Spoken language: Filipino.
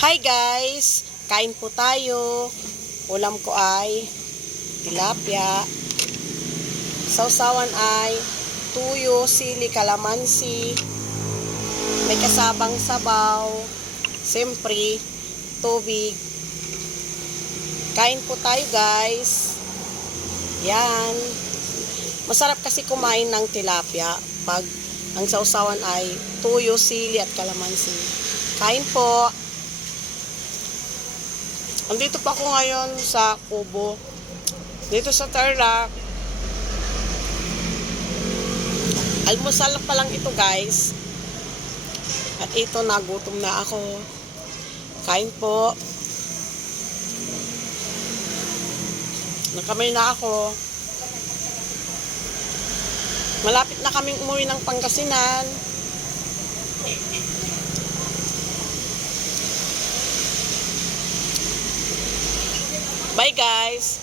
Hi guys! Kain po tayo. Ulam ko ay tilapia. Sausawan ay tuyo, sili, kalamansi. May kasabang sabaw. Siyempre, tubig. Kain po tayo guys. Yan. Masarap kasi kumain ng tilapia pag ang sausawan ay tuyo, sili at kalamansi. Kain po. Andito pa ako ngayon sa Kubo. Dito sa Tarlac. Almusal pa lang ito guys. At ito, nagutom na ako. Kain po. Nakamay na ako. Malapit na kaming umuwi ng Pangasinan. Bye guys!